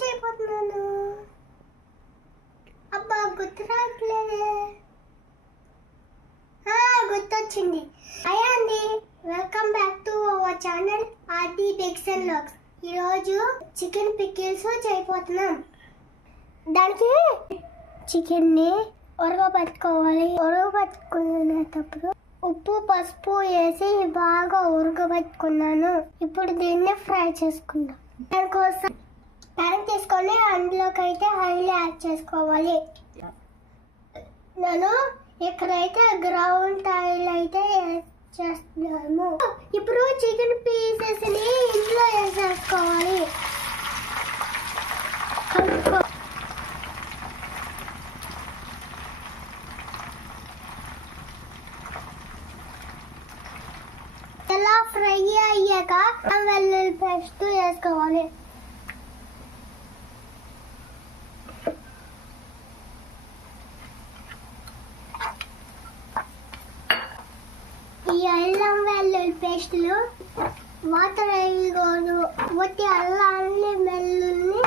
చేయబోతున్నాను. అబ్బా గుర్తు రావట్లేదే. గుర్తొచ్చింది. హాయ్ అండి, welcome back to our channel arty pics and vlogs. ఈరోజు చికెన్ పికిల్స్ చేయబోతున్నాం. దానికి చికెన్ని ఉడకబెట్టుకోవాలి. ఉడకబెట్టుకునేటప్పుడు ఉప్పు పసుపు వేసి బాగా ఉడకబెట్టుకున్నాను. ఇప్పుడు దీన్ని ఫ్రై చేసుకుందాం. దానికోసం ప్యాన్ తీసుకొని అందులోకి అయితే ఆయిల్ యాడ్ చేసుకోవాలి. నేను ఇక్కడైతే గ్రౌండ్ ఆయిల్ అయితే యాడ్ చేస్తున్నాము. ఇప్పుడు చికెన్ పీసెస్ ని ఇందులో వేసేసుకోవాలి. ఇలా ఫ్రై అయ్యాక వెల్లుల్లి పేస్ట్ వేసుకోవాలి. ఈ అల్లం వెల్లుల్లి పేస్ట్లో వాటర్ వేయకూడదు. ఒట్టి అల్లాన్ని వెల్లుల్ని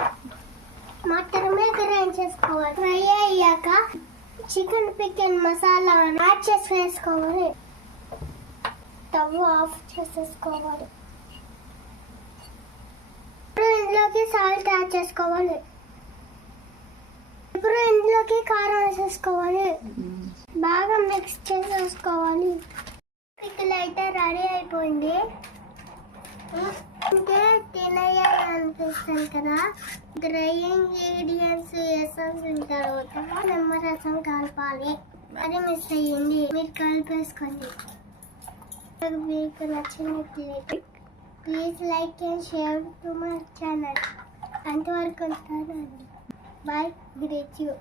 మాత్రమే గ్రైండ్ చేసుకోవాలి. ఫ్రై అయ్యాక చికెన్ పికిల్ మసాలా యాడ్ చేసి వేసుకోవాలి. స్టవ్ ఆఫ్ చేసేసుకోవాలి. ఇప్పుడు ఇందులోకి సాల్ట్ యాడ్ చేసుకోవాలి. ఇప్పుడు ఇందులోకి కారం వేసేసుకోవాలి. బాగా మిక్స్ చేసేసుకోవాలి. పికిల్ అయితే రెడీ అయిపోయింది. అంటే తినేయాలనిపిస్తుంది కదా. డ్రై ఇంగ్రీడియంట్స్ వేసిన తర్వాత నిమ్మరసం కలపాలి. అది మిస్ అయ్యింది, మీరు కలిపేసుకోండి. మీకు నచ్చినట్లయితే please like and share to my channel. అంతవరకు ఉంటానండి. Bye, great you.